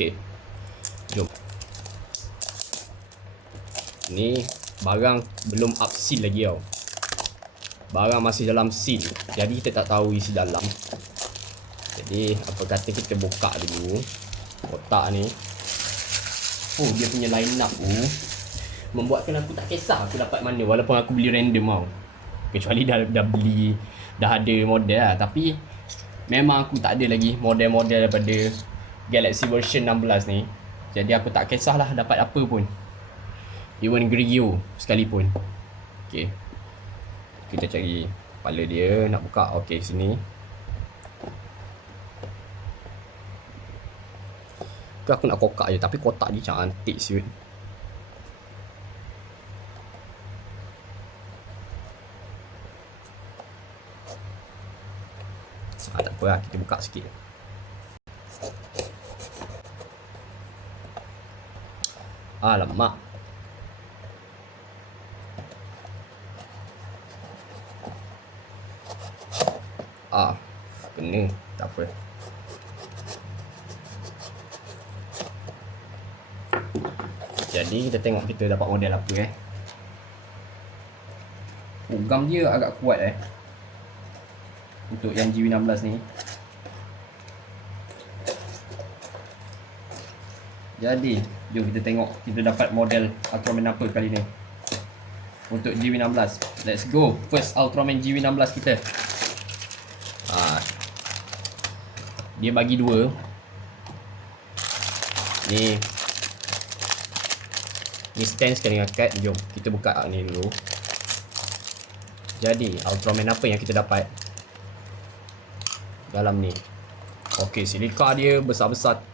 Okay, jom. Ni barang belum up seal lagi tau. Barang masih dalam seal, jadi kita tak tahu isi dalam. Jadi apa kata kita buka dulu kotak ni. Oh, dia punya line up membuatkan aku tak kisah aku dapat mana, walaupun aku beli random tau. Kecuali dah beli, dah ada model lah. Tapi memang aku tak ada lagi model-model daripada Galaxy version 16 ni. Jadi aku tak kisahlah dapat apa pun, even Grigio sekalipun. Okay, kita cari kepala dia, nak buka. Okay, sini. Aku nak kokak je, tapi kotak dia cantik siut. Tak apa lah, kita buka sikit. Alamak. Kena, tak apa. Jadi kita tengok kita dapat model apa Gam dia agak kuat untuk yang GV16 ni. Jadi jom kita tengok kita dapat model Ultraman apa kali ni untuk GV16. Let's go. First Ultraman GV16 kita. Dia bagi dua. Ni stand sekali dengan kad. Jom kita buka ni dulu. Jadi Ultraman apa yang kita dapat dalam ni? Okay, silika dia besar-besar.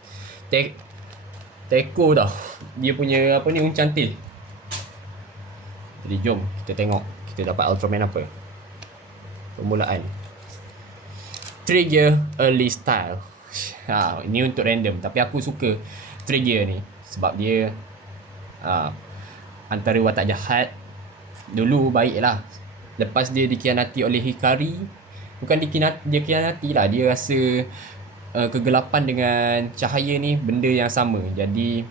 Teko dah. Dia punya apa ni, uncantil. Jadi jom kita tengok kita dapat Ultraman apa. Permulaan Trigger Early Style. Ini untuk random, tapi aku suka Trigger ni sebab dia antara watak jahat dulu baik lah. Lepas dia dikhianati oleh Hikari. Bukan dia khianati lah, dia rasa kegelapan dengan cahaya ni benda yang sama. Jadi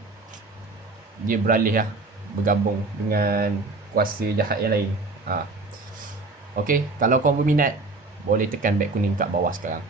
dia beralih lah, bergabung dengan kuasa jahat yang lain. Okay, kalau kau berminat boleh tekan beg kuning kat bawah sekarang.